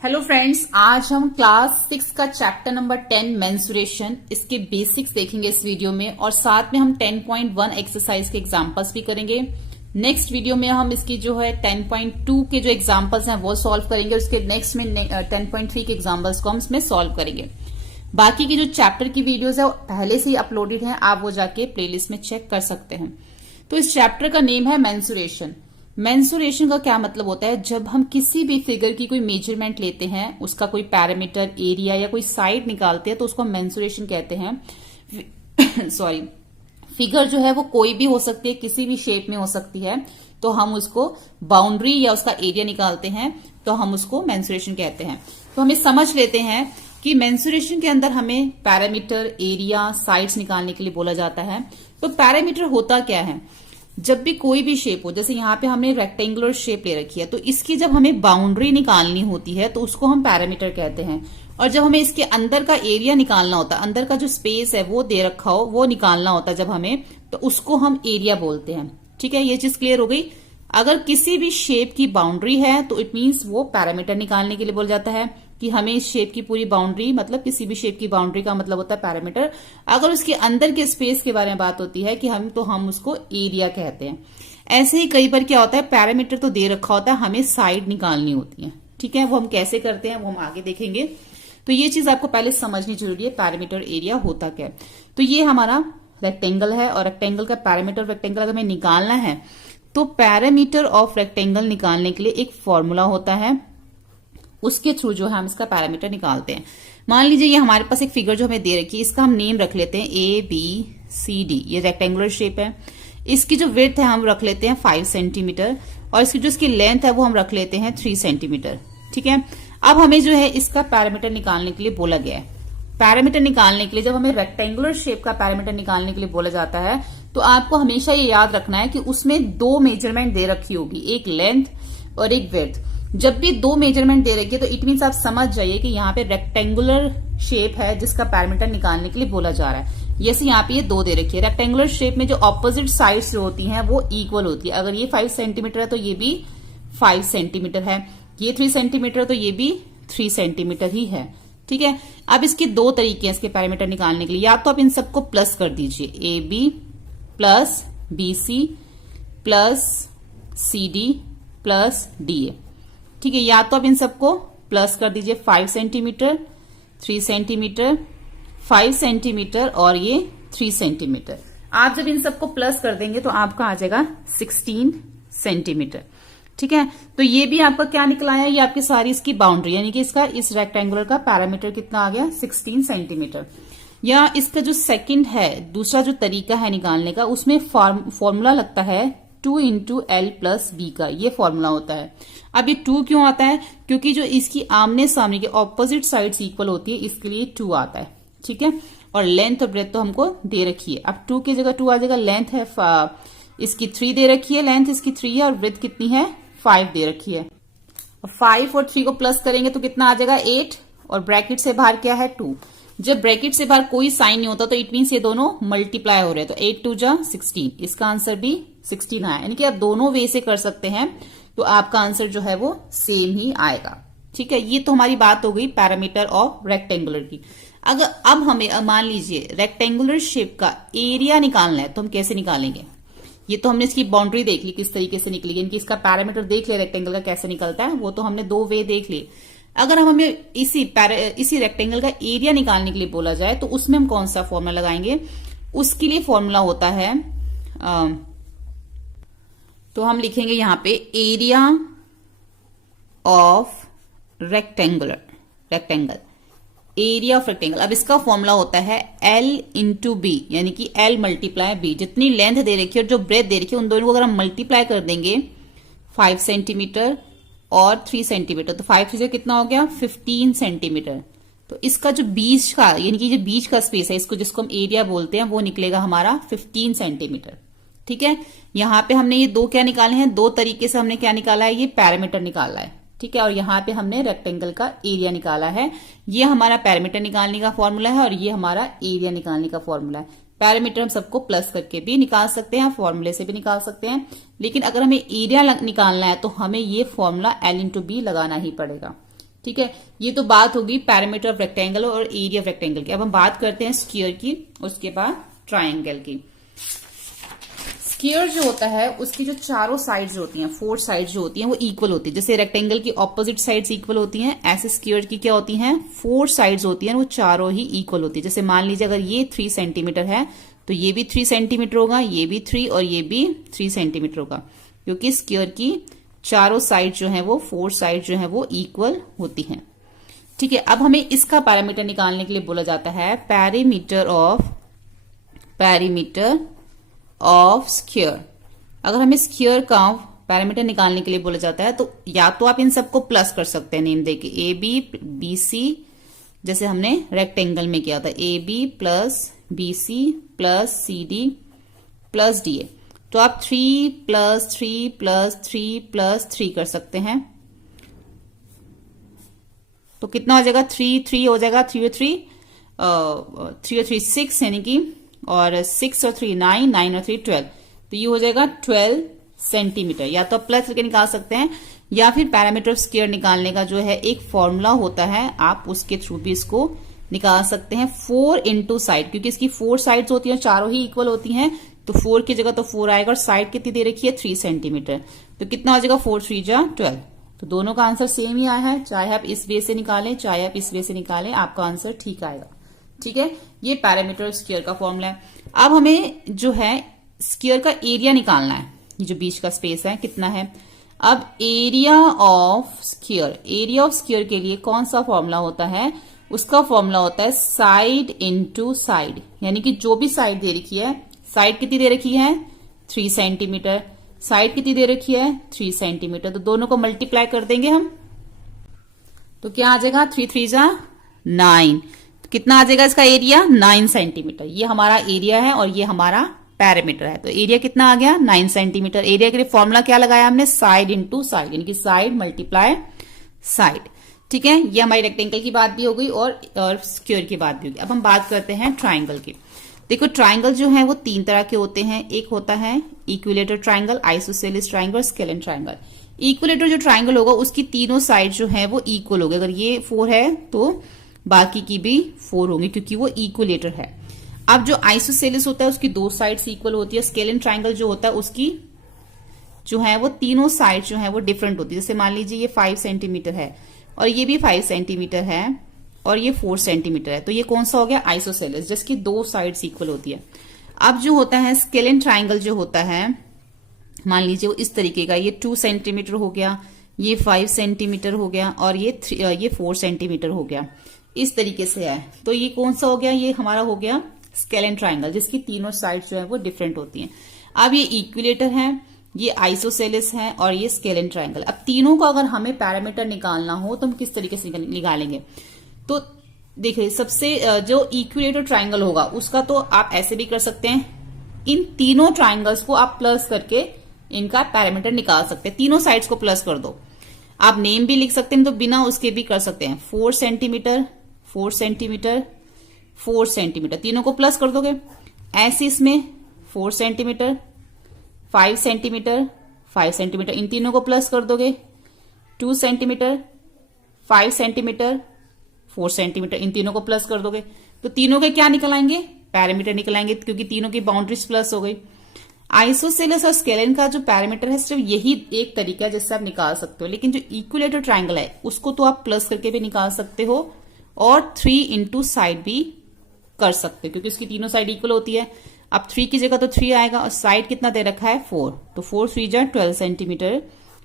Hello friends, आज हम class 6 का चैप्टर नंबर 10 मेंसुरेशन इसके बेसिक्स देखेंगे इस वीडियो में, और साथ में हम 10.1 एक्सरसाइज के एग्जांपल्स भी करेंगे। नेक्स्ट वीडियो में हम इसकी जो है 10.2 के जो एग्जांपल्स हैं वो सॉल्व करेंगे, और उसके नेक्स्ट में 10.3 के एग्जांपल्स को हम इसमें सॉल्व करेंगे। बाकी की जो चैप्टर की वीडियोज है वो पहले से ही अपलोडेड है, आप वो जाके प्लेलिस्ट में चेक कर सकते हैं। तो इस चैप्टर का नेम है मेंसुरेशन। मेंसुरेशन का क्या मतलब होता है? जब हम किसी भी फिगर की कोई मेजरमेंट लेते हैं, उसका कोई पैरामीटर, एरिया या कोई साइड निकालते हैं, तो उसको मेंसुरेशन कहते हैं। सॉरी, फिगर जो है वो कोई भी हो सकती है, किसी भी शेप में हो सकती है, तो हम उसको बाउंड्री या उसका एरिया निकालते हैं, तो हम उसको मेंसुरेशन कहते हैं। तो हमें समझ लेते हैं कि मेंसुरेशन के अंदर हमें पैरामीटर, एरिया, साइड्स निकालने के लिए बोला जाता है। तो पैरामीटर होता क्या है? जब भी कोई भी शेप हो, जैसे यहाँ पे हमने रेक्टेंगुलर शेप ले रखी है, तो इसकी जब हमें बाउंड्री निकालनी होती है तो उसको हम पैरामीटर कहते हैं। और जब हमें इसके अंदर का एरिया निकालना होता है, अंदर का जो स्पेस है वो दे रखा हो, वो निकालना होता है जब हमें, तो उसको हम एरिया बोलते हैं। ठीक है, ये चीज क्लियर हो गई। अगर किसी भी शेप की बाउंड्री है तो इट मीन्स वो पैरामीटर निकालने के लिए बोला जाता है कि हमें इस शेप की पूरी बाउंड्री, मतलब किसी भी शेप की बाउंड्री का मतलब होता है पैरामीटर। अगर उसके अंदर के स्पेस के बारे में बात होती है कि हम उसको एरिया कहते हैं। ऐसे ही कई बार क्या होता है, पैरामीटर तो दे रखा होता है, हमें साइड निकालनी होती है। ठीक है, वो हम कैसे करते हैं वो हम आगे देखेंगे। तो ये चीज आपको पहले समझनी जरूरी है, पैरामीटर एरिया होता क्या है। तो ये हमारा रेक्टेंगल है, और रेक्टेंगल का पैरामीटर रेक्टेंगल अगर हमें निकालना है तो पैरामीटर ऑफ रेक्टेंगल निकालने के लिए एक फॉर्मूला होता है, उसके थ्रू जो है हम इसका पैरामीटर निकालते हैं। मान लीजिए ये हमारे पास एक फिगर जो हमें दे रखी है, इसका हम नेम रख लेते हैं ABCD। ये रेक्टेंगुलर शेप है। इसकी जो विड्थ है हम रख लेते हैं 5 सेंटीमीटर, और इसकी जो इसकी लेंथ है वो हम रख लेते हैं 3 सेंटीमीटर। ठीक है, अब हमें जो है इसका पैरामीटर निकालने के लिए बोला गया है। पैरामीटर निकालने के लिए जब हमें रेक्टेंगुलर शेप का पैरामीटर निकालने के लिए बोला जाता है, तो आपको हमेशा ये याद रखना है कि उसमें दो मेजरमेंट दे रखी होगी, एक लेंथ और एक विड्थ। जब भी दो मेजरमेंट दे रखी है तो इट मीन्स आप समझ जाइए कि यहाँ पे रेक्टेंगुलर शेप है जिसका पैरामीटर निकालने के लिए बोला जा रहा है। जैसे यहाँ पे ये दो दे रखी है, रेक्टेंगुलर शेप में जो ऑपोजिट साइड्स जो होती हैं वो इक्वल होती है। अगर ये 5 सेंटीमीटर है तो ये भी 5 सेंटीमीटर है, ये 3 सेंटीमीटर तो ये भी 3 सेंटीमीटर ही है। ठीक है, अब इसके दो तरीके हैं इसके पैरामीटर निकालने के लिए। या तो आप इन सबको प्लस कर दीजिए, AB plus BC plus CD plus DA। ठीक है, या तो आप इन सबको प्लस कर दीजिए, 5 सेंटीमीटर, 3 सेंटीमीटर, 5 सेंटीमीटर और ये 3 सेंटीमीटर। आप जब इन सबको प्लस कर देंगे तो आपका आ जाएगा 16 सेंटीमीटर। ठीक है, तो ये भी आपका क्या निकला है, ये आपकी सारी इसकी बाउंड्री, यानी कि इसका इस रेक्टेंगुलर का पैरामीटर कितना आ गया, 16 सेंटीमीटर। या इसका जो सेकंड है, दूसरा जो तरीका है निकालने का, उसमें फॉर्मूला लगता है 2 इंटू L प्लस B का, ये फॉर्मूला होता है। अब ये 2 क्यों आता है? क्योंकि जो इसकी आमने सामने की ऑपोजिट साइड्स इक्वल होती है, इसके लिए 2 आता है। ठीक है, और लेंथ और ब्रेथ तो हमको दे रखी है। अब 2 की जगह 2 आ जाएगा। लेंथ है इसकी 3 दे रखी है, लेंथ इसकी 3 है, और ब्रेथ कितनी है, 5 दे रखी है। 5 और 3 को प्लस करेंगे तो कितना आ जाएगा, 8, और ब्रैकेट से बाहर क्या है, 2। जब ब्रैकेट से बाहर कोई साइन नहीं होता तो इट मीन्स ये दोनों मल्टीप्लाई हो रहे हैं, तो 8 2 जा 16, इसका आंसर भी 16 आया। यानी कि आप दोनों वे से कर सकते हैं, तो आपका आंसर जो है वो सेम ही आएगा। ठीक है, ये तो हमारी बात हो गई पैरामीटर ऑफ रेक्टेंगुलर की। अगर अब हमें मान लीजिए रेक्टेंगुलर शेप का एरिया निकालना है, तो हम कैसे निकालेंगे? ये तो हमने इसकी बाउंड्री देख ली किस तरीके से निकली, यानी कि इसका पैरामीटर देख लिया रेक्टेंगल का कैसे निकलता है, वो तो हमने दो वे देख ली। अगर हमें इसी रेक्टेंगल का एरिया निकालने के लिए बोला जाए तो उसमें हम कौन सा फॉर्मूला लगाएंगे? उसके लिए फॉर्मूला होता है, तो हम लिखेंगे यहाँ पे area of rectangle. Area of rectangle, अब इसका फॉर्मूला होता है L इंटू B, यानी कि L मल्टीप्लाई B। जितनी लेंथ दे रखी है और जो ब्रेथ दे रखी है, उन दोनों को अगर हम मल्टीप्लाई कर देंगे, 5 सेंटीमीटर और 3 सेंटीमीटर, तो 5 से कितना हो गया, 15 सेंटीमीटर। तो इसका जो बीच का, यानी कि जो बीच का स्पेस है, इसको जिसको हम एरिया बोलते हैं, वो निकलेगा हमारा 15 सेंटीमीटर। ठीक है, यहाँ पे हमने ये दो क्या निकाले हैं, दो तरीके से हमने क्या निकाला है, ये पैरामीटर निकाला है। ठीक है, और यहाँ पे हमने रेक्टेंगल का एरिया निकाला है। ये हमारा पैरामीटर निकालने का फॉर्मूला है, और ये हमारा एरिया निकालने का फॉर्मूला है। पैरामीटर हम सबको प्लस करके भी निकाल सकते हैं, फॉर्मूले से भी निकाल सकते हैं, लेकिन अगर हमें एरिया निकालना है तो हमें ये फॉर्मूला L इंटू B लगाना ही पड़ेगा। ठीक है, ये तो बात होगी पैरामीटर ऑफ रेक्टेंगल और एरिया ऑफ रेक्टेंगल की। अब हम बात करते हैं स्क्वायर की, उसके बाद ट्राइंगल की। स्क्वायर जो होता है उसकी जो चारों साइड्स होती हैं, 4 साइड्स जो होती हैं वो इक्वल होती है। जैसे रेक्टेंगल की ऑपोजिट साइड्स इक्वल होती हैं, ऐसे स्क्वायर की क्या होती हैं, 4 साइड्स होती हैं, वो चारों ही इक्वल होती है। जैसे मान लीजिए अगर ये 3 सेंटीमीटर है तो ये भी 3 सेंटीमीटर होगा, ये भी 3 और ये भी 3 सेंटीमीटर होगा, क्योंकि स्क्वायर की चारों साइड जो है वो 4 साइड जो है वो इक्वल होती हैं। ठीक है, अब हमें इसका पैरामीटर निकालने के लिए बोला जाता है पैरीमीटर ऑफ स्क्वायर। अगर हमें स्क्वायर का पैरामीटर निकालने के लिए बोला जाता है तो या तो आप इन सबको प्लस कर सकते हैं, नेम देके ए बी बी सी, जैसे हमने रेक्टेंगल में किया था, A B plus B C plus C D plus D A. तो आप 3 प्लस 3 प्लस 3 प्लस 3 कर सकते हैं। तो कितना हो जाएगा, 3 हो जाएगा, 3 और 3 6 यानी कि, और 6 और 3 9, 9 और 3 12। तो ये हो जाएगा 12 सेंटीमीटर। या तो आप प्लस करके निकाल सकते हैं, या फिर पैरामीटर ऑफ स्क्वायर निकालने का जो है एक फॉर्मूला होता है, आप उसके थ्रू भी इसको निकाल सकते हैं। 4 इंटू साइड, क्योंकि इसकी 4 साइड्स होती हैं, चारों ही इक्वल होती हैं, तो 4 की जगह तो 4 आएगा, और साइड कितनी दे रखी है, 3 सेंटीमीटर। तो कितना हो जाएगा, 4 3 जा 12। तो दोनों का आंसर सेम ही आया है, चाहे आप इस वे से निकालें चाहे आप इस वे से निकालें, आपका आंसर ठीक आएगा। ठीक है, ये पैरामीटर ऑफ स्क्वायर का फॉर्मूला है। अब हमें जो है स्क्वायर का एरिया निकालना है, ये जो बीच का स्पेस है कितना है। अब एरिया ऑफ स्क्वायर के लिए कौन सा फॉर्मूला होता है, उसका फॉर्मूला होता है साइड इंटू साइड, यानी कि जो भी साइड दे रखी है, साइड कितनी दे रखी है, 3 सेंटीमीटर, साइड कितनी दे रखी है, 3 सेंटीमीटर, तो दोनों को मल्टीप्लाई कर देंगे हम, तो क्या आ जाएगा, 3 3 जा 9। कितना आ जाएगा इसका एरिया, 9 सेंटीमीटर। ये हमारा एरिया है और ये हमारा पैरामीटर है। तो एरिया कितना आ गया, 9 सेंटीमीटर। एरिया के लिए फॉर्मूला क्या लगाया हमने, साइड इंटू साइड, यानी कि साइड मल्टीप्लाई साइड। ठीक है, ये हमारी रेक्टेंगल की बात भी हो गई और स्क्वायर की बात भी होगी। अब हम बात करते हैं ट्राइंगल की। देखो ट्राइंगल जो है वो 3 तरह के होते हैं। एक होता है equilateral triangle, isosceles triangle, scalene triangle. Equilateral जो ट्राइंगल होगा उसकी तीनों साइड जो है वो इक्वल होगी। अगर ये 4 है तो बाकी की भी 4 होंगी, क्योंकि वो इक्विलेटर है। अब जो आइसोसेलेस होता है उसकी 2 साइड्स इक्वल होती है। स्केलेन ट्राइंगल जो होता है उसकी जो है वो तीनों साइड जो है वो डिफरेंट होती है। जैसे मान लीजिए ये 5 सेंटीमीटर है और ये भी 5 सेंटीमीटर है और ये 4 सेंटीमीटर है, तो ये कौन सा हो गया, आइसोसेलेस, जिसकी 2 साइड्स इक्वल होती है। अब जो होता है स्केलेन ट्राइंगल जो होता है, मान लीजिए वो इस तरीके का, ये 2 सेंटीमीटर हो गया, ये 5 सेंटीमीटर हो गया और ये 4 सेंटीमीटर हो गया, इस तरीके से है। तो ये कौन सा हो गया, ये हमारा हो गया स्केलेन ट्राइंगल, जिसकी तीनों साइड्स जो है वो डिफरेंट होती हैं। अब ये इक्विलेटर है, ये आइसोसेलेस है और ये स्केलेन ट्राइंगल। अब तीनों को अगर हमें पैरामीटर निकालना हो तो हम किस तरीके से निकालेंगे, तो देखिए सबसे जो इक्विलेटर ट्राइंगल होगा उसका तो आप ऐसे भी कर सकते हैं, इन तीनों ट्राइंगल्स को आप प्लस करके इनका पैरामीटर निकाल सकते हैं। तीनों साइड्स को प्लस कर दो, आप नेम भी लिख सकते हैं, तो बिना उसके भी कर सकते हैं। 4 सेंटीमीटर 4 सेंटीमीटर 4 सेंटीमीटर, तीनों को प्लस कर दोगे। ऐसे इसमें 4 सेंटीमीटर 5 सेंटीमीटर 5 सेंटीमीटर, इन तीनों को प्लस कर दोगे। 2 सेंटीमीटर 5 सेंटीमीटर 4 सेंटीमीटर, इन तीनों को प्लस कर दोगे, तो तीनों के क्या निकल आएंगे, पैरामीटर निकल आएंगे, क्योंकि तीनों की बाउंड्रीज प्लस हो गई। आइसोसेलेस और स्केलेन का जो पैरामीटर है सिर्फ यही एक तरीका है जिससे आप निकाल सकते हो, लेकिन जो इक्विलेटर ट्राइंगल है उसको तो आप प्लस करके भी निकाल सकते हो और 3 इंटू साइड भी कर सकते हो, क्योंकि उसकी तीनों साइड इक्वल होती है। अब 3 की जगह तो 3 आएगा और साइड कितना दे रखा है 4, तो 4 3 जा 12 सेंटीमीटर,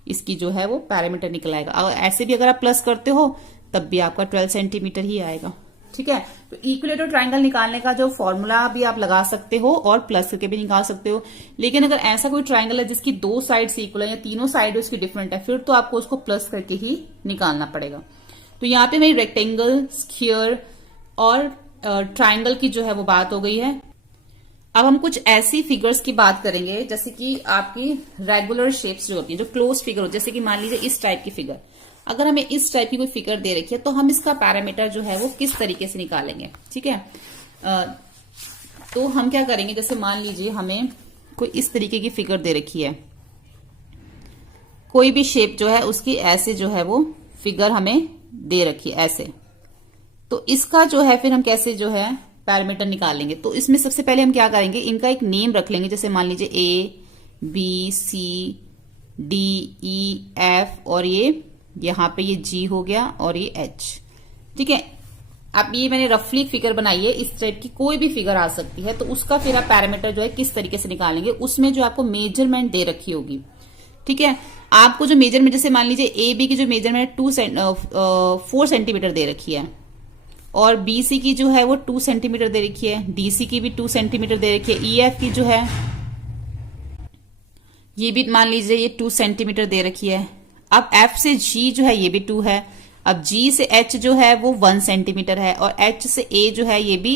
इसकी जो है वो पैरामीटर निकल आएगा। और ऐसे भी अगर आप प्लस करते हो तब भी आपका 12 सेंटीमीटर ही आएगा। ठीक है, तो इक्विलेटर ट्राइंगल निकालने का जो फॉर्मूला भी आप लगा सकते हो और प्लस करके भी निकाल सकते हो। लेकिन अगर ऐसा कोई ट्राइंगल है जिसकी 2 साइड्स इक्वल है या तीनों साइड उसकी डिफरेंट है, फिर तो आपको उसको प्लस करके ही निकालना पड़ेगा। तो यहाँ पे मेरी रेक्टेंगल, स्क्वायर और ट्राइंगल की जो है वो बात हो गई है। अब हम कुछ ऐसी फिगर्स की बात करेंगे जैसे कि आपकी रेगुलर शेप्स जो होती है, जो क्लोज फिगर होती है, जैसे कि मान लीजिए इस टाइप की फिगर। अगर हमें इस टाइप की कोई फिगर दे रखी है तो हम इसका पैरामीटर जो है वो किस तरीके से निकालेंगे। ठीक है, तो हम क्या करेंगे, जैसे मान लीजिए हमें कोई इस तरीके की फिगर दे रखी है, कोई भी शेप जो है उसकी ऐसे जो है वो फिगर हमें दे रखी है ऐसे। तो इसका जो है फिर हम कैसे जो है पैरामीटर निकालेंगे। तो इसमें सबसे पहले हम क्या करेंगे, इनका एक नेम रख लेंगे। जैसे मान लीजिए A B C D E F और ये यहाँ पे ये G हो गया और ये H। ठीक है, अब ये मैंने रफली एक फिगर बनाई है, इस टाइप की कोई भी फिगर आ सकती है। तो उसका फिर आप पैरामीटर जो है किस तरीके से निकालेंगे, उसमें जो आपको मेजरमेंट दे रखी होगी। ठीक है, आपको जो मेजरमेंट, जैसे मान लीजिए ए बी की जो मेजरमेंट 4 सेंटीमीटर दे रखी है और BC की जो है वो 2 सेंटीमीटर दे रखी है, DC की भी 2 सेंटीमीटर दे रखी है, EF की जो है ये भी मान लीजिए ये 2 सेंटीमीटर दे रखी है। अब F से G जो है ये भी 2 है। अब G से H जो है वो 1 सेंटीमीटर है और H से A जो है ये भी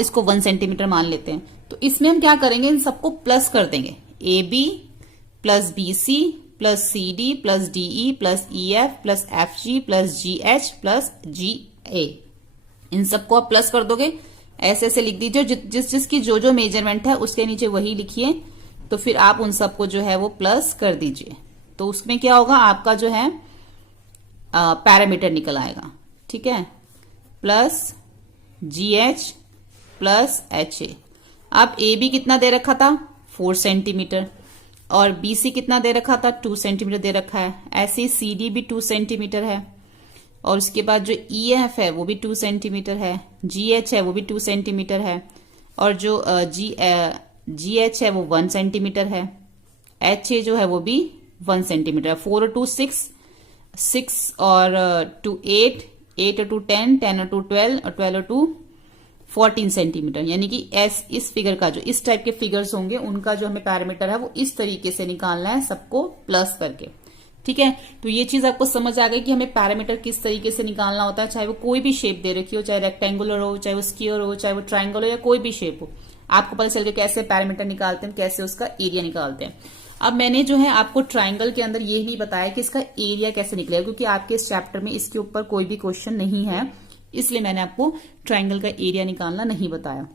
इसको 1 सेंटीमीटर मान लेते हैं। तो इसमें हम क्या करेंगे, इन सबको प्लस कर देंगे, AB plus BC plus CD plus DE plus EF plus FG plus GH plus GA। इन सबको आप प्लस कर दोगे, ऐसे ऐसे लिख दीजिए। जिसकी जो मेजरमेंट है उसके नीचे वही लिखिए। तो फिर आप उन सबको जो है वो प्लस कर दीजिए। तो उसमें क्या होगा, आपका जो है पैरामीटर निकल आएगा। ठीक है, प्लस GH प्लस HA। अब AB कितना दे रखा था, 4 सेंटीमीटर और BC कितना दे रखा था, 2 सेंटीमीटर दे रखा है। ऐसे ही CD भी 2 सेंटीमीटर है और उसके बाद जो EF है वो भी 2 सेंटीमीटर है, GH है वो भी 2 सेंटीमीटर है और जो GH है वो 1 सेंटीमीटर है, HA जो है वो भी 1 सेंटीमीटर है। 4 और 2 6 और 2 8, 8 और 2 10, 10 और 2 12 और 12 और 2 14 सेंटीमीटर। यानी कि इस फिगर का जो इस टाइप के फिगर्स होंगे उनका जो हमें पैरामीटर है वो इस तरीके से निकालना है, सबको प्लस करके। ठीक है, तो ये चीज आपको समझ आ गई कि हमें पैरामीटर किस तरीके से निकालना होता है, चाहे वो कोई भी शेप दे रखी हो, चाहे रेक्टेंगुलर हो, चाहे वो स्क्वायर हो, चाहे वो ट्राइंगल हो या कोई भी शेप हो। आपको पता चल गया कैसे पैरामीटर निकालते हैं, कैसे उसका एरिया निकालते हैं। अब मैंने जो है आपको ट्राइंगल के अंदर ये नहीं बताया कि इसका एरिया कैसे निकलेगा, क्योंकि आपके इस चैप्टर में इसके ऊपर कोई भी क्वेश्चन नहीं है, इसलिए मैंने आपको ट्राइंगल का एरिया निकालना नहीं बताया।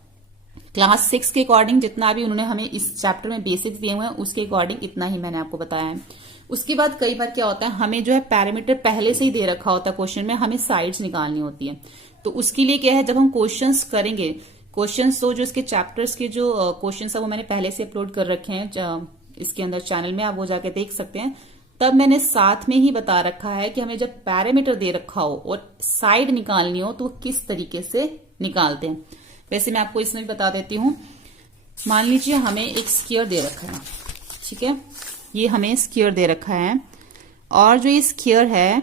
क्लास 6 के अकॉर्डिंग जितना भी उन्होंने हमें इस चैप्टर में बेसिक्स दिए हुए हैं उसके अकॉर्डिंग इतना ही मैंने आपको बताया है। उसके बाद कई बार क्या होता है, हमें जो है पैरामीटर पहले से ही दे रखा होता है क्वेश्चन में, हमें साइड्स निकालनी होती है। तो उसके लिए क्या है, जब हम क्वेश्चंस करेंगे, क्वेश्चंस तो जो इसके चैप्टर्स के जो क्वेश्चंस है वो मैंने पहले से अपलोड कर रखे हैं इसके अंदर चैनल में, आप वो जाके देख सकते हैं। तब मैंने साथ में ही बता रखा है कि हमें जब पैरामीटर दे रखा हो और साइड निकालनी हो तो वो किस तरीके से निकालते हैं। वैसे मैं आपको इसमें भी बता देती हूँ। मान लीजिए हमें एक स्क्वायर दे रखा है, ठीक है, ये हमें स्क्वायर दे रखा है और जो ये स्क्वायर है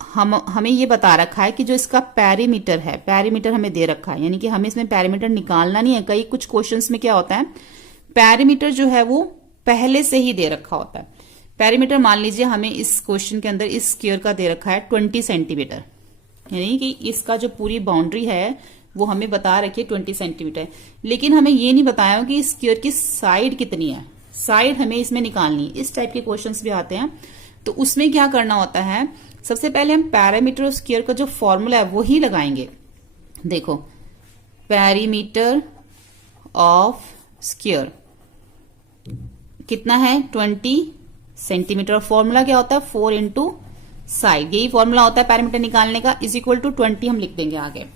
हमें ये बता रखा है कि जो इसका पैरीमीटर है, पैरीमीटर हमें दे रखा है, यानी कि हमें इसमें पैरीमीटर निकालना नहीं है। कई कुछ क्वेश्चंस में क्या होता है, पैरीमीटर जो है वो पहले से ही दे रखा होता है। पैरीमीटर मान लीजिए हमें इस क्वेश्चन के अंदर इस स्क्वायर का दे रखा है 20 सेंटीमीटर, यानी कि इसका जो पूरी बाउंड्री है वो हमें बता रखी है 20 सेंटीमीटर। लेकिन हमें ये नहीं बताया कि इस स्क्वायर की साइड कितनी है, साइड हमें इसमें निकालनी है। इस टाइप के क्वेश्चंस भी आते हैं, तो उसमें क्या करना होता है, सबसे पहले हम पैरामीटर और स्क्वायर का जो फॉर्मूला है वो ही लगाएंगे। देखो, पैरीमीटर ऑफ स्क्वायर कितना है, 20 सेंटीमीटर। और फॉर्मूला क्या होता है, 4 इंटू साइड, यही फॉर्मूला होता है पैरामीटर निकालने का, इज इक्वल टू 20 हम लिख देंगे आगे।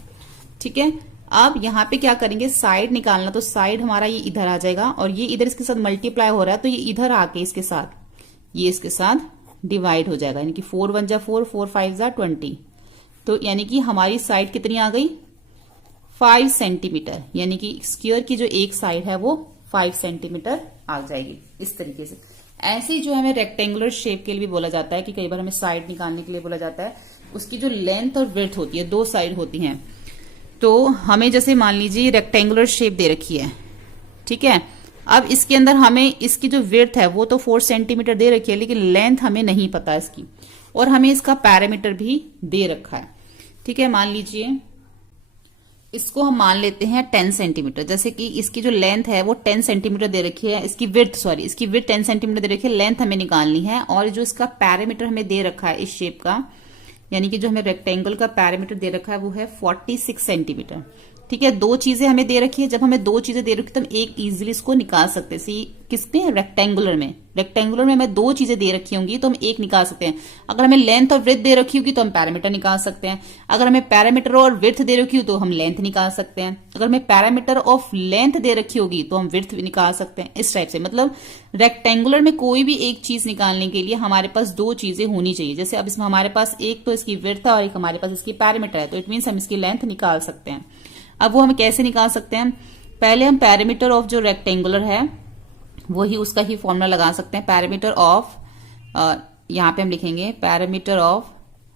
ठीक है, अब यहाँ पे क्या करेंगे, साइड निकालना, तो साइड हमारा ये इधर आ जाएगा और ये इधर इसके साथ मल्टीप्लाई हो रहा है, तो ये इधर आके इसके साथ, ये इसके साथ डिवाइड हो जाएगा, यानी कि 4 1 जा 4, 4 5 जा 20। तो यानी कि हमारी साइड कितनी आ गई, 5 सेंटीमीटर, यानी कि स्क्वायर की जो एक साइड है वो 5 सेंटीमीटर आ जाएगी। इस तरीके से ऐसे ही जो हमें रेक्टेंगुलर शेप के लिए भी बोला जाता है कि कई बार हमें साइड निकालने के लिए बोला जाता है, उसकी जो लेंथ और विड्थ होती है, 2 साइड होती हैं। तो हमें जैसे मान लीजिए रेक्टेंगुलर शेप दे रखी है, ठीक है, अब इसके अंदर हमें इसकी जो विड्थ है वो तो 4 सेंटीमीटर दे रखी है, लेकिन लेंथ हमें नहीं पता इसकी, और हमें इसका पैरामीटर भी दे रखा है। ठीक है, मान लीजिए इसको हम मान लेते हैं 10 सेंटीमीटर, जैसे कि इसकी जो लेंथ है वो 10 सेंटीमीटर दे रखी है, इसकी विड्थ 10 सेंटीमीटर दे रखी है, लेंथ हमें निकालनी है, और जो इसका पैरामीटर हमें दे रखा है इस शेप का, यानी कि जो हमें रेक्टेंगल का पैरामीटर दे रखा है वो है 46 सेंटीमीटर। ठीक है, दो चीजें हमें दे रखी है। जब हमें दो चीजें दे रखी है तो हम एक इजीली इसको निकाल सकते हैं। सी किसमें, रेक्टेंगुलर में। रेक्टेंगुलर में हमें दो चीजें दे रखी होंगी तो हम एक निकाल सकते हैं। अगर हमें लेंथ और विड्थ दे रखी होगी तो हम पैरामीटर निकाल सकते हैं। अगर हमें पैरामीटर और विड्थ दे रखी हो तो हम लेंथ निकाल सकते हैं। अगर हमें पैरामीटर ऑफ लेंथ दे रखी होगी तो हम विड्थ निकाल सकते हैं। इस टाइप से, मतलब रेक्टेंगुलर में कोई भी एक चीज निकालने के लिए हमारे पास दो चीजें होनी चाहिए। जैसे अब इसमें हमारे पास एक तो इसकी विड्थ है और एक हमारे पास इसकी पैरामीटर है, तो इट मीन्स हम इसकी लेंथ निकाल सकते हैं। अब वो हम कैसे निकाल सकते हैं, पहले हम पैरामीटर ऑफ जो रेक्टेंगुलर है वही उसका ही फॉर्मूला लगा सकते हैं। पैरामीटर ऑफ, यहां पे हम लिखेंगे पैरामीटर ऑफ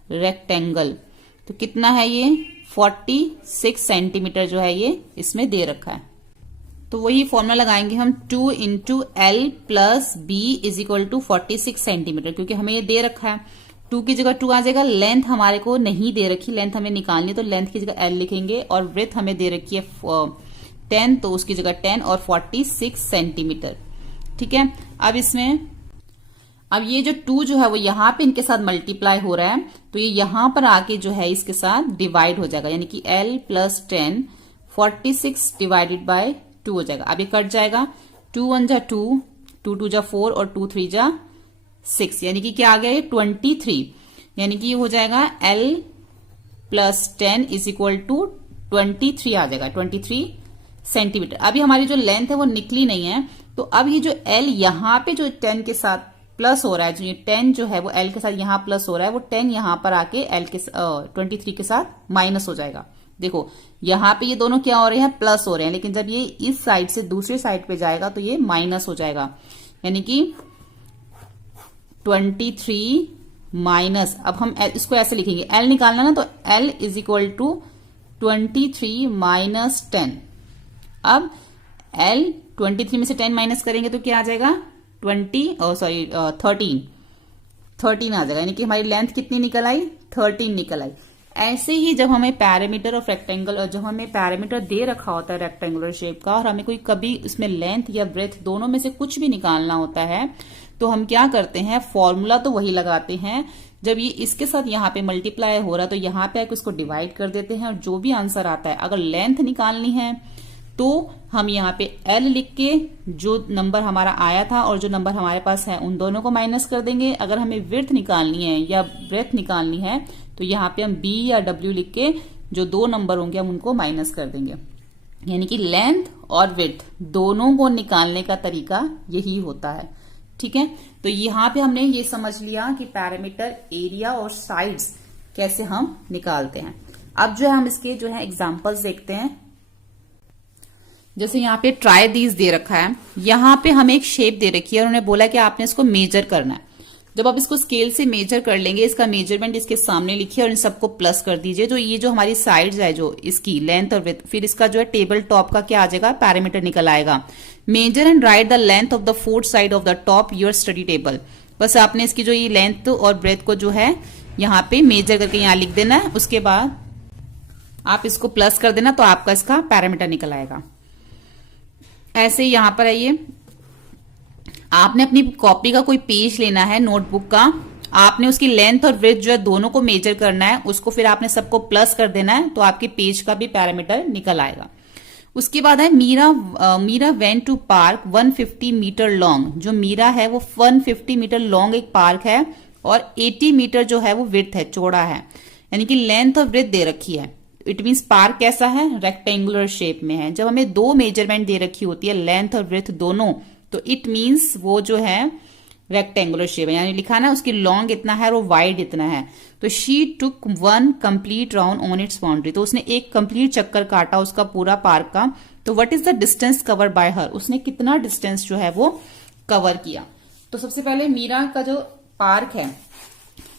रेक्टेंगल, तो कितना है ये 46 सेंटीमीटर जो है ये इसमें दे रखा है। तो वही फॉर्मूला लगाएंगे हम 2 into L plus B is equal to 46 centimetre, क्योंकि हमें ये दे रखा है। 2 की जगह 2 आ जाएगा। लेंथ हमारे को नहीं दे रखी, लेंथ हमें निकालनी है तो लेंथ की जगह एल लिखेंगे, और ब्रेथ हमें दे रखी है 10 तो उसकी जगह 10 और 46 सेंटीमीटर। ठीक है, अब इसमें अब ये जो 2 जो है वो यहां पे इनके साथ मल्टीप्लाई हो रहा है, तो ये यहां पर आके जो है इसके साथ डिवाइड हो जाएगा, यानी कि l प्लस 10 46 डिवाइडेड बाय 2 हो जाएगा। अब ये कट जाएगा, 2 1 जा 2, 2 2 जा 4 और 2 3 जा 6, यानी कि क्या आ गया ये 23, यानी कि ये हो जाएगा l plus 10 is equal to 23 आ जाएगा, 23 सेंटीमीटर। अभी हमारी जो लेंथ है वो निकली नहीं है, तो अब ये जो l यहां पे जो 10 के साथ प्लस हो रहा है, जो ये 10 जो है वो l के साथ यहां प्लस हो रहा है, वो 10 यहां पर आके l के 23 के साथ माइनस हो जाएगा। देखो यहां पे ये दोनों क्या हो रहे हैं, प्लस हो रहे हैं, लेकिन जब ये इस साइड से दूसरी साइड पे जाएगा तो ये माइनस हो जाएगा, यानी कि 23 माइनस, अब हम इसको ऐसे लिखेंगे, l निकालना ना, तो l is equal to 23 minus 10। अब l 23 में से 10 माइनस करेंगे तो क्या आ जाएगा 13 आ जाएगा, यानी कि हमारी लेंथ कितनी निकल आई, 13 निकल आई। ऐसे ही जब हमें पैरामीटर ऑफ रेक्टेंगल, और जब हमें पैरामीटर दे रखा होता है रेक्टेंगुलर शेप का, और हमें कोई कभी इसमें लेंथ या ब्रेथ दोनों में से कुछ भी निकालना होता है, तो हम क्या करते हैं, फॉर्मूला तो वही लगाते हैं। जब ये इसके साथ यहाँ पे मल्टीप्लाई हो रहा है तो यहाँ पे इसको डिवाइड कर देते हैं, और जो भी आंसर आता है, अगर लेंथ निकालनी है तो हम यहाँ पे L लिख के जो नंबर हमारा आया था और जो नंबर हमारे पास है उन दोनों को माइनस कर देंगे। अगर हमें विड्थ निकालनी है या ब्रेथ निकालनी है तो यहाँ पे हम B या W लिख के जो दो नंबर होंगे हम उनको माइनस कर देंगे। यानी कि लेंथ और विड्थ दोनों को निकालने का तरीका यही होता है। ठीक है, तो यहाँ पे हमने ये समझ लिया कि पैरामीटर, एरिया और साइड्स कैसे हम निकालते हैं। अब जो है हम इसके जो है एग्जाम्पल्स देखते हैं। जैसे यहाँ पे ट्राई दीज दे रखा है, यहाँ पे हमें एक शेप दे रखी है और उन्होंने बोला कि आपने इसको मेजर करना है। जब आप इसको स्केल से मेजर कर लेंगे, इसका मेजरमेंट इसके सामने लिखिए और इन सबको प्लस कर दीजिए। जो ये जो हमारी साइड्स है, जो इसकी लेंथ और विड्थ, फिर इसका जो है टेबल टॉप का क्या आ जाएगा, पैरामीटर निकल आएगा। Measure and write the length of the fourth side of the top your study table. बस आपने इसकी जो ये लेंथ और ब्रेथ को जो है यहाँ पे मेजर करके यहाँ लिख देना है, उसके बाद आप इसको प्लस कर देना तो आपका इसका पैरामीटर निकल आएगा। ऐसे ही यहां पर आइए, आपने अपनी कॉपी का कोई पेज लेना है, नोटबुक का, आपने उसकी लेंथ और विड्थ जो है दोनों को मेजर करना है, उसको फिर आपने सबको प्लस कर देना है तो आपके पेज का भी पैरामीटर निकल आएगा। उसके बाद है Meera went to park 150 metre long. जो मीरा है वो 150 मीटर लॉन्ग एक पार्क है और 80 मीटर जो है वो विड्थ है, चौड़ा है, यानी कि लेंथ और विड्थ दे रखी है। इट मीन्स पार्क कैसा है, रेक्टेंगुलर शेप में है। जब हमें दो मेजरमेंट दे रखी होती है, लेंथ और ब्रेथ दोनों, तो इट मीन्स वो जो है रेक्टेंगुलर शेप है, यानी लिखा ना उसकी लॉन्ग इतना है और वो वाइड इतना है। तो she took 1 complete round on it's boundary, तो उसने एक कंप्लीट चक्कर काटा उसका पूरा पार्क का। तो what is the distance cover by हर, उसने कितना डिस्टेंस जो है वो कवर किया। तो सबसे पहले मीरा का जो पार्क है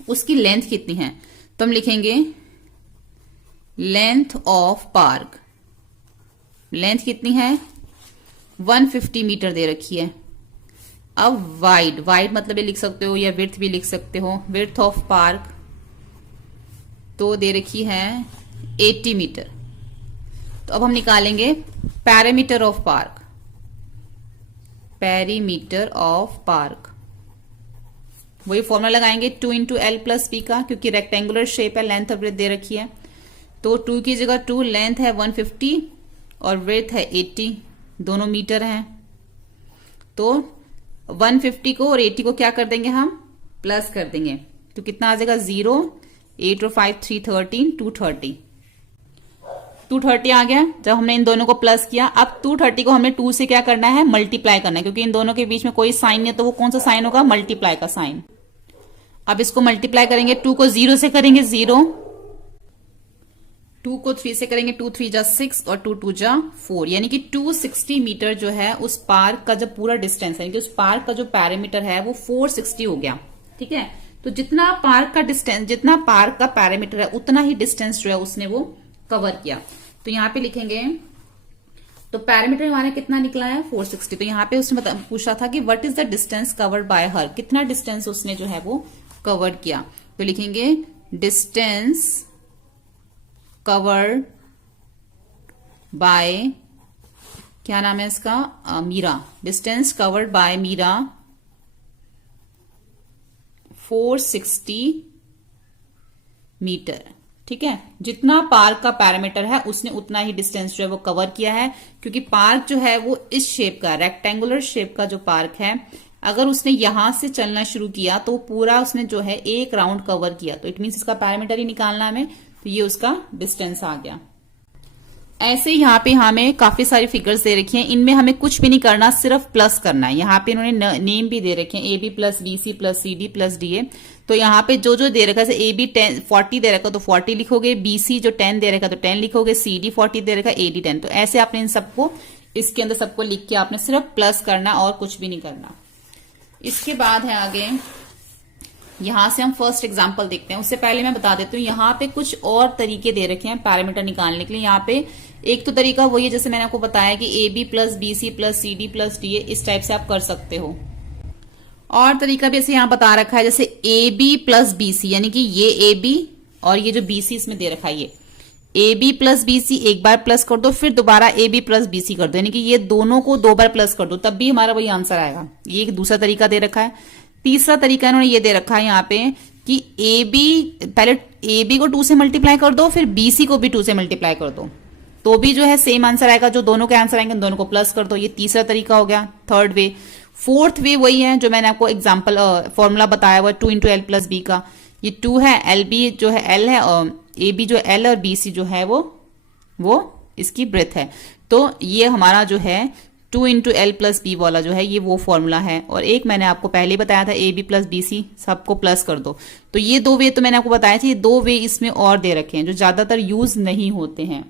उसकी लेंथ कितनी है, तो हम लिखेंगे लेंथ ऑफ पार्क, लेंथ कितनी है 150 मीटर दे रखी है। अब वाइड, वाइड मतलब ये लिख सकते हो या विड्थ भी लिख सकते हो, विड्थ ऑफ पार्क तो दे रखी है 80 मीटर। तो अब हम निकालेंगे parameter of park, perimeter of park, वही फॉर्मूला लगाएंगे 2 इंटू एल प्लस बी का, क्योंकि रेक्टेंगुलर शेप है, लेंथ और ब्रेथ दे रखी है। तो 2 की जगह 2, लेंथ है 150 और विड्थ है 80, दोनों मीटर हैं। तो 150 को और 80 को क्या कर देंगे हम, प्लस कर देंगे। तो कितना आ जाएगा 0, 8 और 5 313, 230 आ गया जब हमने इन दोनों को प्लस किया। अब 230 को हमें 2 से क्या करना है, मल्टीप्लाई करना है, क्योंकि इन दोनों के बीच में कोई साइन नहीं है, तो वो कौन सा साइन होगा, मल्टीप्लाई का साइन। अब इसको मल्टीप्लाई करेंगे, 2 को 0 से करेंगे 0, 2 को 3 से करेंगे 2 3 जा 6 और 2 2 जा 4, यानी कि 260 मीटर जो है उस पार्क का जब पूरा डिस्टेंस है, यानी कि उस पार्क का जो पैरामीटर है वो 460 हो गया। ठीक है, तो जितना पार्क का डिस्टेंस, जितना पार्क का पैरामीटर है उतना ही डिस्टेंस जो है उसने वो कवर किया। तो यहाँ पे लिखेंगे, तो पैरामीटर हमारा कितना निकला है 460। तो यहाँ पे उसने पूछा था कि what is the distance covered bye हर, कितना डिस्टेंस उसने जो है वो कवर किया। तो लिखेंगे डिस्टेंस कवर्ड बाय, क्या नाम है इसका, Meera. Distance covered by Meera 460 metre. ठीक है, जितना पार्क का पैरामीटर है उसने उतना ही डिस्टेंस जो है वो कवर किया है, क्योंकि पार्क जो है वो इस शेप का, रेक्टेंगुलर शेप का जो पार्क है, अगर उसने यहां से चलना शुरू किया तो पूरा उसने जो है एक राउंड कवर किया, तो इट मीन्स इसका पैरामीटर ही निकालना हमें, तो ये उसका डिस्टेंस आ गया। ऐसे यहाँ पे हमें काफी सारी फिगर्स दे रखी हैं, इनमें हमें कुछ भी नहीं करना, सिर्फ प्लस करना है। यहाँ पे इन्होंने नेम भी दे रखे हैं, AB plus BC plus CD plus DA। तो यहाँ पे जो जो दे रखा है, AB 40 दे रखा तो 40 लिखोगे, BC जो 10 दे रखा तो 10 लिखोगे, CD 40 दे रखा, AD 10। तो ऐसे आपने इन सबको, इसके अंदर सबको लिख के आपने सिर्फ प्लस करना और कुछ भी नहीं करना। इसके बाद है आगे, यहां से हम फर्स्ट एग्जांपल देखते हैं। उससे पहले मैं बता देती हूँ, यहाँ पे कुछ और तरीके दे रखे हैं पैरामीटर निकालने के लिए। यहाँ पे एक तो तरीका वही है जैसे मैंने आपको बताया कि AB plus BC plus CD plus DA, इस टाइप से आप कर सकते हो। और तरीका भी ऐसे यहाँ बता रखा है, जैसे AB प्लस BC, यानी कि ये AB और ये जो BC इसमें दे रखा है, ये AB प्लस BC एक बार प्लस कर दो, फिर दोबारा AB प्लस BC कर दो, यानी कि ये दोनों को 2 बार प्लस कर दो, तब भी हमारा वही आंसर आएगा। ये एक दूसरा तरीका दे रखा है। तीसरा तरीका इन्होंने ये दे रखा है यहाँ पे कि पहले AB को 2 से मल्टीप्लाई कर दो, फिर BC को भी 2 से मल्टीप्लाई कर दो, तो भी जो है सेम आंसर आएगा। जो दोनों के आंसर आएंगे दोनों को प्लस कर दो। ये तीसरा तरीका हो गया, थर्ड वे। फोर्थ वे वही है जो मैंने आपको एग्जांपल फॉर्मूला बताया हुआ 2 इंटू एल प्लस बी का। ये 2 है, LB जो है L है, और AB जो L और BC जो है वो इसकी ब्रेथ है। तो ये हमारा जो है 2 इंटू एल प्लस बी वाला जो है ये वो फॉर्मूला है। और एक मैंने आपको पहले बताया था AB प्लस BC सबको प्लस कर दो। तो ये 2 वे तो मैंने आपको बताया था, ये 2 वे इसमें और दे रखे हैं जो ज्यादातर यूज नहीं होते हैं,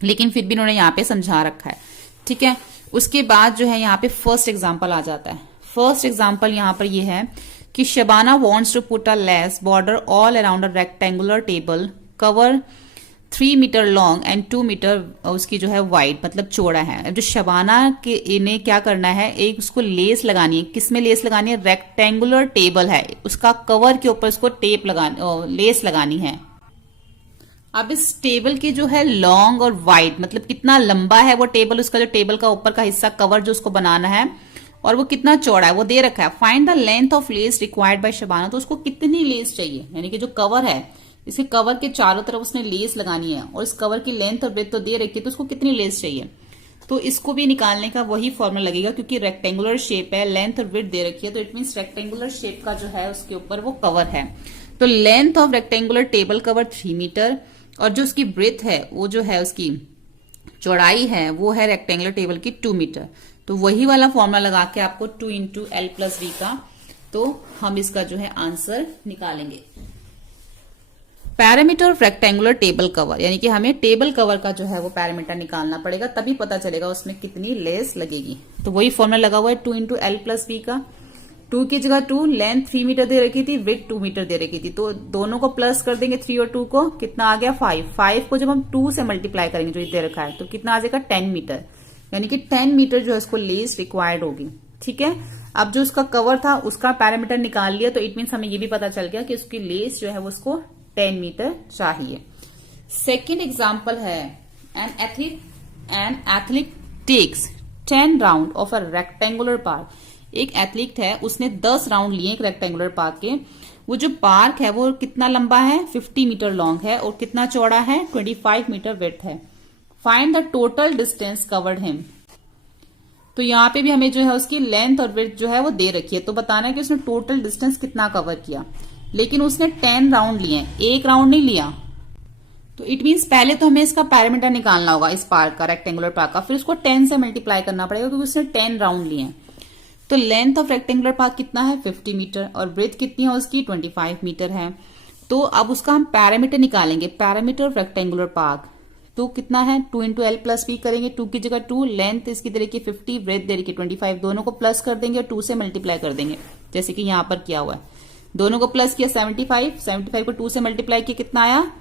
लेकिन फिर भी इन्होंने यहाँ पे समझा रखा है। ठीक है, उसके बाद जो है यहाँ पे फर्स्ट एग्जाम्पल आ जाता है। फर्स्ट एग्जाम्पल यहाँ पर ये है कि Shabana wants to put a lace border all around a rectangular table cover 3 metre long and 2 metre उसकी जो है वाइड, मतलब चौड़ा है। जो शबाना के इन्हें क्या करना है, एक उसको लेस लगानी है। किसमें लेस लगानी है, रेक्टेंगुलर टेबल है, उसका कवर के ऊपर उसको लेस लगानी है। अब इस टेबल के जो है लॉन्ग और वाइड, मतलब कितना लंबा है वो टेबल, उसका जो टेबल का ऊपर का हिस्सा कवर जो उसको बनाना है, और वो कितना चौड़ा है वो दे रखा है। Find the length of less required by Shabana. तो उसको कितनी लेस चाहिए, यानी कि जो कवर है, इसे कवर के चारों तरफ उसने लेस लगानी है, और इस कवर की लेंथ और ब्रेथ तो दे रखी है, तो उसको कितनी लेस चाहिए। तो इसको भी निकालने का वही फॉर्मूला लगेगा, क्योंकि रेक्टेंगुलर शेप है, लेंथ और ब्रेथ दे रखी है, तो इट मीन्स रेक्टेंगुलर शेप का जो है उसके ऊपर वो कवर है। तो length of rectangular table cover 3 metre, और जो उसकी ब्रेथ है वो जो है उसकी चौड़ाई है वो है रेक्टेंगुलर टेबल की 2 मीटर। तो वही वाला फॉर्मूला लगा के आपको 2 इंटू एल प्लस बी का, तो हम इसका जो है आंसर निकालेंगे। Parameter of rectangular table cover, यानी कि हमें टेबल कवर का जो है वो पैरामीटर निकालना पड़ेगा, तभी पता चलेगा उसमें कितनी लेस लगेगी। तो वही फॉर्मूला लगा हुआ है 2 इंटू एल प्लस बी का। 2 की जगह 2, लेंथ 3 मीटर दे रखी थी, विड्थ 2 मीटर दे रखी थी, तो दोनों को प्लस कर देंगे 3 और 2 को, कितना आ गया 5। 5 को जब हम 2 से मल्टीप्लाई करेंगे जो दे रखा है, तो कितना आ जाएगा 10 मीटर, यानी कि 10 मीटर जो है उसको लेस रिक्वायर्ड होगी। ठीक है, अब जो उसका कवर था उसका पैरामीटर निकाल लिया, तो इट मीन्स हमें ये भी पता चल गया कि उसकी लेस जो है वो उसको 10 मीटर चाहिए। सेकेंड एग्जाम्पल है, an athlete takes 10 round of a rectangular park. एक एथलीट है, उसने 10 राउंड लिए एक रेक्टेंगुलर पार्क के, वो जो पार्क है वो कितना लंबा है, 50 मीटर लॉन्ग है, और कितना चौड़ा है, 25 मीटर विड्थ है। Find the total distance covered him. तो यहाँ पे भी हमें जो है उसकी लेंथ और विड्थ जो है वो दे रखी है, तो बताना है कि उसने टोटल डिस्टेंस कितना कवर किया। लेकिन उसने 10 राउंड लिए हैं, एक राउंड नहीं लिया। तो इट मीन्स पहले तो हमें इसका पैरामीटर निकालना होगा इस पार्क का, रेक्टेंगुलर पार्क का, फिर उसको 10 से मल्टीप्लाई करना पड़ेगा क्योंकि उसने 10 राउंड लिए हैं। तो लेंथ ऑफ रेक्टेंगुलर पार्क कितना है, 50 मीटर, और ब्रेथ कितनी है उसकी, 25 मीटर है। तो अब उसका हम पैरामीटर निकालेंगे, पैरामीटर ऑफ रेक्टेंगुलर पार्क। तो कितना है, 2 इंटू एल प्लस बी करेंगे, 2 की जगह 2, लेंथ इसकी दे रखी 50, ब्रेथ दे रखी 25, दोनों को प्लस कर देंगे और 2 से मल्टीप्लाई कर देंगे, जैसे कि यहां पर किया हुआ है। दोनों को प्लस किया 75 को 2 से मल्टीप्लाई किया, कितना आया,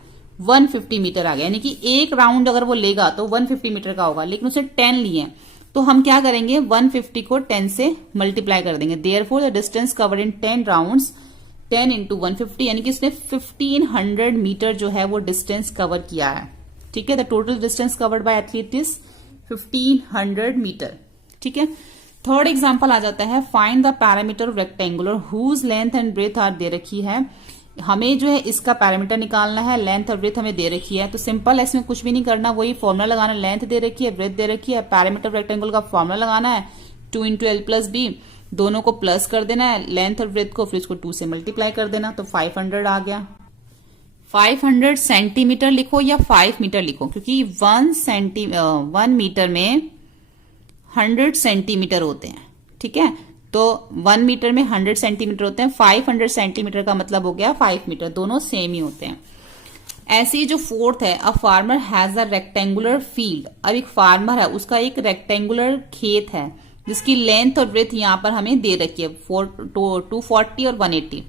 150 मीटर आ गया। यानी कि एक राउंड अगर वो लेगा तो 150 मीटर का होगा, लेकिन उसने 10 लिए हैं, तो हम क्या करेंगे, 150 को 10 से मल्टीप्लाई कर देंगे। Therefore the distance covered in 10 rounds, 10 into 150, यानी कि उसने 1500 मीटर जो है वो डिस्टेंस कवर किया है। ठीक है, the total distance covered by athlete is 1500 metre. ठीक है, थर्ड एग्जांपल आ जाता है, find the perimeter of rectangular whose length and breadth are दे रखी है। हमें जो है इसका पैरामीटर निकालना है, लेंथ और ब्रेथ हमें दे रखी है। तो सिंपल है, इसमें कुछ भी नहीं करना, वही फॉर्मुला लगाना, लेंथ दे रखी है, ब्रेथ दे रखी है, पैरामीटर ऑफ रेक्टेंगल का फॉर्मुला लगाना है, 2 इंटू एल प्लस बी, दोनों को प्लस कर देना है, लेंथ और ब्रेथ को, फिर इसको 2 से मल्टीप्लाई कर देना, तो 500 आ गया। 500 सेंटीमीटर लिखो या 5 मीटर लिखो, क्योंकि 1 मीटर में 100 सेंटीमीटर होते हैं। ठीक है, तो 1 मीटर में 100 सेंटीमीटर होते हैं, 500 सेंटीमीटर का मतलब हो गया 5 मीटर, दोनों सेम ही होते हैं। ऐसे ही जो फोर्थ है, a farmer has a rectangular field. अब एक फार्मर है, उसका एक रेक्टेंगुलर खेत है जिसकी लेंथ और ब्रेथ यहाँ पर हमें दे रखी है, 240 और 180।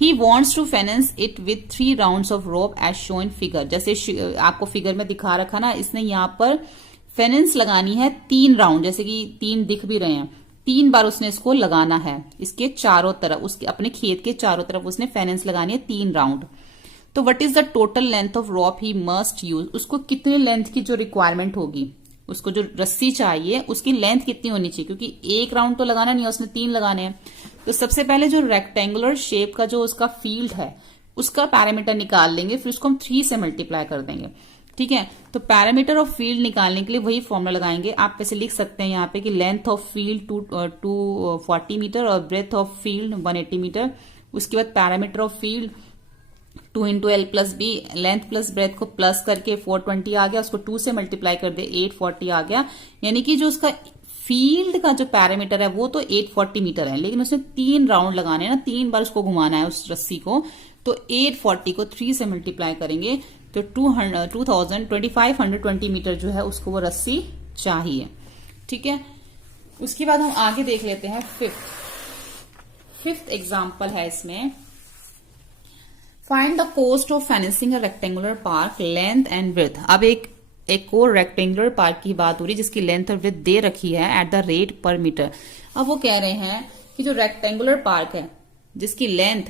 He wants to fence it with 3 rounds of rope as shown in figure. जैसे आपको फिगर में दिखा रखा ना, इसने यहाँ पर फेनेंस लगानी है 3 राउंड, जैसे कि 3 दिख भी रहे हैं, 3 बार उसने इसको लगाना है, इसके चारों तरफ, उसके अपने खेत के चारों तरफ उसने फेनेंस लगानी है 3 राउंड। तो what is the total length of rope he must use. उसको कितने लेंथ की जो रिक्वायरमेंट होगी, उसको जो रस्सी चाहिए उसकी लेंथ कितनी होनी चाहिए, क्योंकि एक राउंड तो लगाना नहीं है, उसने 3 लगाने हैं। तो सबसे पहले जो रेक्टेंगुलर शेप का जो उसका फील्ड है उसका पैरामीटर निकाल लेंगे, फिर उसको हम 3 से मल्टीप्लाई कर देंगे। ठीक है, तो पैरामीटर ऑफ फील्ड निकालने के लिए वही फॉर्मूला लगाएंगे। आप वैसे लिख सकते हैं यहाँ पे कि लेंथ ऑफ फील्ड 240 मीटर और ब्रेथ ऑफ फील्ड 180 मीटर। उसके बाद perimeter of field 2 into L plus B, length plus breadth को प्लस करके 420 आ गया, उसको 2 से मल्टीप्लाई कर दे 840 आ गया। यानी कि जो उसका फील्ड का जो पैरामीटर है वो तो 840 मीटर है, लेकिन उसने 3 राउंड लगाने हैं ना, 3 बार उसको घुमाना है उस रस्सी को, तो 840 को 3 से मल्टीप्लाई करेंगे तो 2520 मीटर जो है उसको वो रस्सी चाहिए। ठीक है, उसके बाद हम आगे देख लेते हैं फिफ्थ एग्जाम्पल है इसमें, find the cost of financing a rectangular park, length and breadth. अब एक और रेक्टेंगुलर पार्क की बात हो रही है जिसकी लेंथ और ब्रेथ दे रखी है एट द रेट पर मीटर। अब वो कह रहे हैं कि जो रेक्टेंगुलर पार्क है जिसकी लेंथ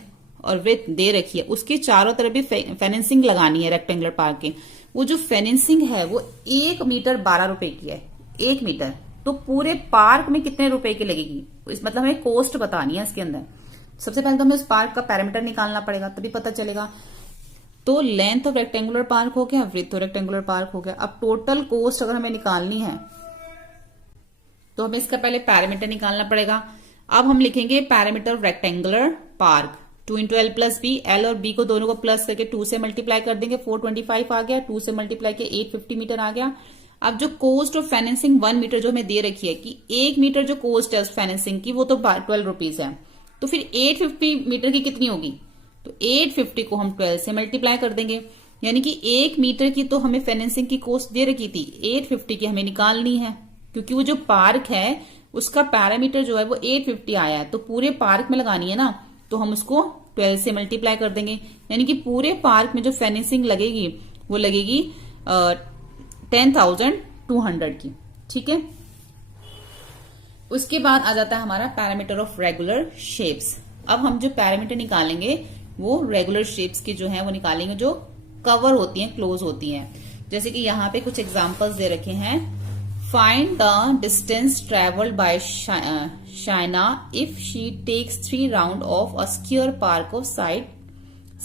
और ब्रेथ दे रखी है उसके चारों तरफ भी फेनेंसिंग लगानी है रेक्टेंगुलर पार्क के। वो जो फेनेंसिंग है वो 1 मीटर 12 रुपए की है, 1 मीटर। तो पूरे पार्क में कितने रुपए की लगेगी, मतलब हमें कॉस्ट बतानी है इसके अंदर। सबसे पहले तो हमें उस पार्क का पैरामीटर निकालना पड़ेगा, तभी पता चलेगा। तो लेंथ ऑफ रेक्टेंगुलर पार्क हो गया, ब्रेथ ऑफ रेक्टेंगुलर पार्क हो गया। अब टोटल कॉस्ट अगर हमें निकालनी है तो हमें इसका पहले पैरामीटर निकालना पड़ेगा। अब हम लिखेंगे perimeter of rectangular park, 2 into L plus B, L और बी को दोनों को प्लस करके 2 से मल्टीप्लाई कर देंगे, 425 आ गया, 2 से मल्टीप्लाई के 850 मीटर आ गया। अब जो कॉस्ट ऑफ फाइनेंसिंग 1 मीटर जो हमें दे रखी है कि 1 मीटर जो कॉस्ट है उस फाइनेंसिंग की वो तो 12 रुपीज है, तो फिर 850 मीटर की कितनी होगी, तो 850 को हम 12 से मल्टीप्लाई कर देंगे। यानी कि 1 मीटर की तो हमें फाइनेंसिंग की कॉस्ट दे रखी थी, 850 की हमें निकालनी है, क्योंकि वो जो पार्क है उसका पैरामीटर जो है वो 850 आया है, तो पूरे पार्क में लगानी है ना, तो हम उसको 12 से मल्टीप्लाई कर देंगे। यानी कि पूरे पार्क में जो फाइनेंसिंग लगेगी वो लगेगी 10,200 की। ठीक है, उसके बाद आ जाता है हमारा पैरामीटर ऑफ रेगुलर शेप्स। अब हम जो पैरामीटर निकालेंगे वो रेगुलर शेप्स की जो है वो निकालेंगे जो कवर होती हैं, क्लोज होती हैं। जैसे कि यहाँ पे कुछ एग्जांपल्स दे रखे हैं, find the distance travelled by Shaina if she takes 3 round of a square park of side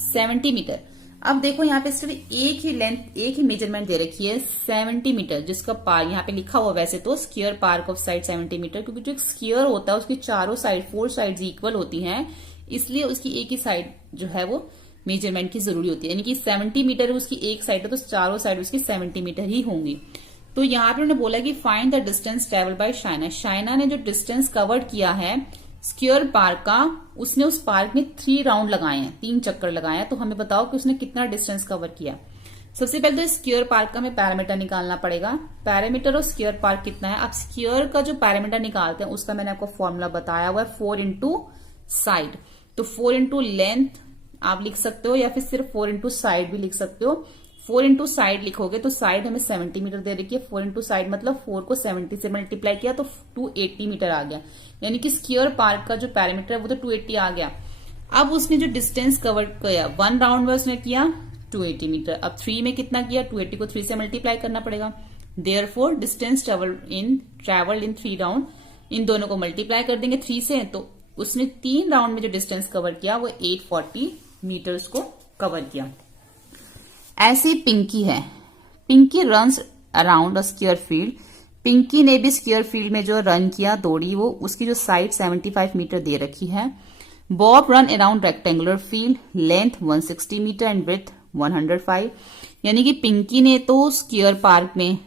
70 metre. अब देखो यहाँ पे सिर्फ एक ही लेंथ, एक ही मेजरमेंट दे रखी है 70 मीटर, जिसका पार्क यहाँ पे लिखा हुआ वैसे तो square park of side 70 metre, क्योंकि जो एक स्क्वायर होता है उसकी चारों साइड 4 साइड्स इक्वल होती हैं, इसलिए उसकी एक ही साइड जो है वो मेजरमेंट की जरूरी होती है। यानी कि 70 मीटर उसकी एक साइड है तो चारों साइड उसकी 70 मीटर ही होंगी। तो यहाँ पे उन्होंने बोला कि find the distance travel by Shaina. Shaina ने जो डिस्टेंस कवर्ड किया है स्क्वायर पार्क का, उसने उस पार्क में 3 राउंड लगाए हैं, 3 चक्कर लगाए हैं। तो हमें बताओ कि उसने कितना डिस्टेंस कवर किया। सबसे पहले तो स्क्वायर पार्क का हमें पैरामीटर निकालना पड़ेगा। पैरामीटर और स्क्वायर पार्क कितना है। अब स्क्वायर का जो पैरामीटर निकालते हैं उसका मैंने आपको फॉर्मूला बताया हुआ है 4 इंटू साइड। तो 4 इंटू लेंथ आप लिख सकते हो या फिर सिर्फ 4 इंटू साइड भी लिख सकते हो। 4 इंटू साइड लिखोगे तो साइड हमें 70 मीटर दे रखी है। 4 इंटू साइड मतलब 4 को 70 से मल्टीप्लाई किया तो 280 मीटर आ गया। यानी कि स्क्वायर पार्क का जो पैरामीटर है वो तो 280 आ गया। अब उसने जो डिस्टेंस कवर किया 1 राउंड में उसने किया 280 मीटर। अब 3 में कितना किया, 280 को 3 से मल्टीप्लाई करना पड़ेगा। Therefore distance travelled in 3 round, इन दोनों को मल्टीप्लाई कर देंगे 3 से, तो उसने 3 राउंड में जो डिस्टेंस कवर किया वो 840 मीटर्स को कवर किया। ऐसी पिंकी है। Pinky runs around a square field. Pinky ने भी स्क्वायर फील्ड में जो रन किया, दौड़ी, वो उसकी जो साइड 75 मीटर दे रखी है। Bob run around rectangular field, length 160 metre and breadth 105। यानी कि पिंकी ने तो स्क्वायर पार्क में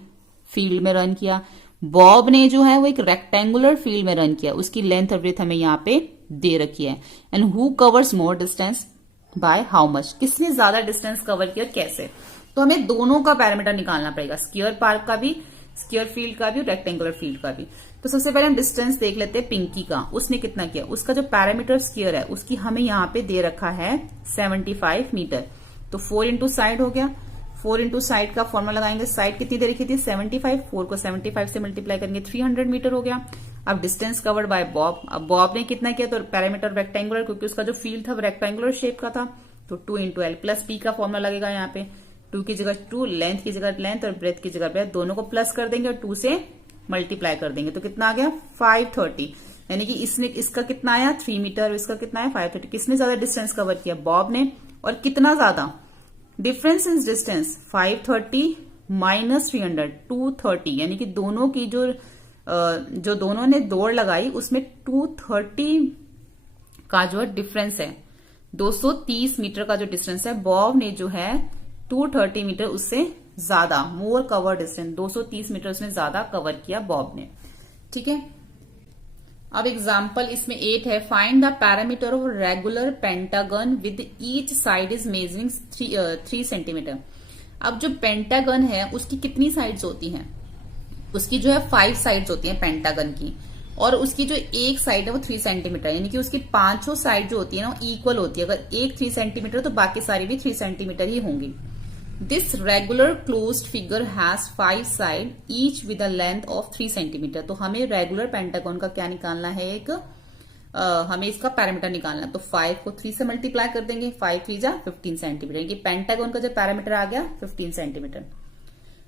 फील्ड में रन किया, बॉब ने जो है वो एक रेक्टेंगुलर फील्ड में रन किया, उसकी लेंथ और ब्रेथ हमें यहाँ पे दे रखी है। And who covers more distance by how much, किसने ज्यादा डिस्टेंस कवर किया, कैसे। तो हमें दोनों का पैरामीटर निकालना पड़ेगा, स्क्वायर पार्क का भी, स्क्वायर फील्ड का भी, रेक्टेंगुलर फील्ड का भी। तो सबसे पहले हम डिस्टेंस देख लेते हैं पिंकी का, उसने कितना किया। उसका जो पैरामीटर स्क्वायर है उसकी हमें यहाँ पे दे रखा है 75 मीटर। तो 4 इंटू साइड हो गया। 4 इंटू साइड का फॉर्मूला लगाएंगे, साइड कितनी दे रखी थी 75, 4 को 75 से मल्टीप्लाई करेंगे 300 मीटर हो गया। अब डिस्टेंस कवर्ड बाय बॉब, अब बॉब ने कितना किया, तो पैरामीटर रेक्टेंगुलर, क्योंकि उसका जो फील्ड था वो रेक्टेंगुलर शेप का था, तो 2 इंटू एल प्लस पी का फॉर्मूला लगेगा यहाँ पे। 2 की जगह 2, लेंथ की जगह लेंथ और ब्रेथ की जगह ब्रेथ, दोनों को प्लस कर देंगे और 2 से मल्टीप्लाई कर देंगे, तो कितना आ गया 530। यानी कि इसने इसका कितना आया 3 मीटर, इसका कितना है 530। किसने ज्यादा डिस्टेंस कवर किया, बॉब ने। और कितना ज्यादा, डिफरेंस इन डिस्टेंस 530 माइनस 300 230। यानी कि दोनों की जो दोनों ने दौड़ लगाई उसमें 230 का जो डिफरेंस है, 230 मीटर का जो डिस्टेंस है, बॉब ने जो है 230 मीटर उससे ज्यादा, मोर कवर डिस्टेंस 230 मीटर उसने ज्यादा कवर किया बॉब ने। ठीक है। अब एग्जाम्पल इसमें 8 है। Find the perimeter of regular pentagon with each side is measuring 3 centimetre. अब जो पेंटागन है उसकी कितनी साइड्स होती हैं, उसकी जो है 5 साइड्स होती हैं पेंटागन की, और उसकी जो एक साइड है वो 3 सेंटीमीटर, यानी कि उसकी 5 साइड जो होती है ना वो इक्वल होती है। अगर एक 3 सेंटीमीटर तो बाकी सारी भी 3 सेंटीमीटर ही होंगी। This regular closed figure has 5 side each with a length of 3 centimetre. तो हमें रेगुलर पेंटागन का क्या निकालना है, हमें इसका पैरामीटर निकालना है। तो 5 को 3 से मल्टीप्लाई कर देंगे, 5 3 जा 15 सेंटीमीटर, यानी कि पेंटागन का जो पैरामीटर आ गया 15 सेंटीमीटर।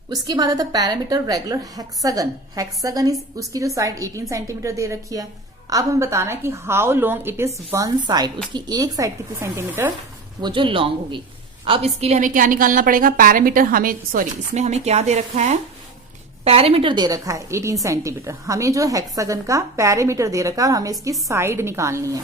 उसके बाद आता parameter regular hexagon. Hexagon is, उसकी जो साइड 18 सेंटीमीटर दे रखी है। अब हमें बताना है कि how long it is one side, उसकी एक साइड कितनी सेंटीमीटर वो जो लॉन्ग होगी। अब इसके लिए हमें क्या निकालना पड़ेगा, पैरामीटर हमें, सॉरी इसमें हमें क्या दे रखा है, पैरामीटर दे रखा है 18 सेंटीमीटर। हमें जो हेक्सागन का पैरामीटर दे रखा है और हमें इसकी साइड निकालनी है।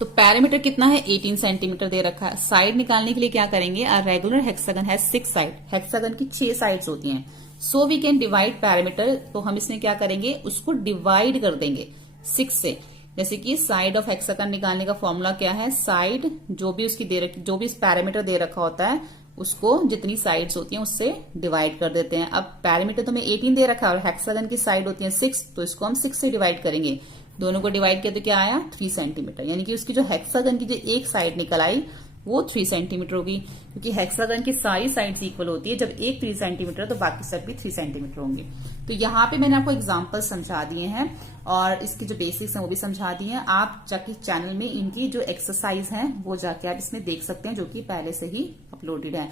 तो पैरामीटर कितना है 18 सेंटीमीटर दे रखा है। साइड निकालने के लिए क्या करेंगे, रेगुलर हेक्सागन है 6 साइड, हेक्सागन की 6 साइड्स होती हैं। So we can divide perimeter, तो हम इसमें क्या करेंगे, उसको डिवाइड कर देंगे 6 से। जैसे कि साइड ऑफ हेक्सागन निकालने का फॉर्मूला क्या है, साइड जो भी उसकी दे रखी, जो भी पैरामीटर दे रखा होता है उसको जितनी साइड्स होती हैं उससे डिवाइड कर देते हैं। अब पैरामीटर तो हमें 18 दे रखा है और हेक्सागन की साइड होती है 6, तो इसको हम 6 से डिवाइड करेंगे। दोनों को डिवाइड किया तो क्या आया 3 सेंटीमीटर, यानी कि उसकी जो हेक्सागन की जो एक साइड निकल आई वो 3 सेंटीमीटर होगी, क्योंकि हेक्सागन की सारी साइड्स इक्वल होती है। जब एक 3 सेंटीमीटर तो बाकी सब भी 3 सेंटीमीटर होंगे। तो यहाँ पे मैंने आपको एग्जांपल समझा दिए हैं और इसके जो बेसिक्स हैं वो भी समझा दिए हैं। आप जाके चैनल में इनकी जो एक्सरसाइज है वो जाके आप इसमें देख सकते हैं, जो कि पहले से ही अपलोडेड है।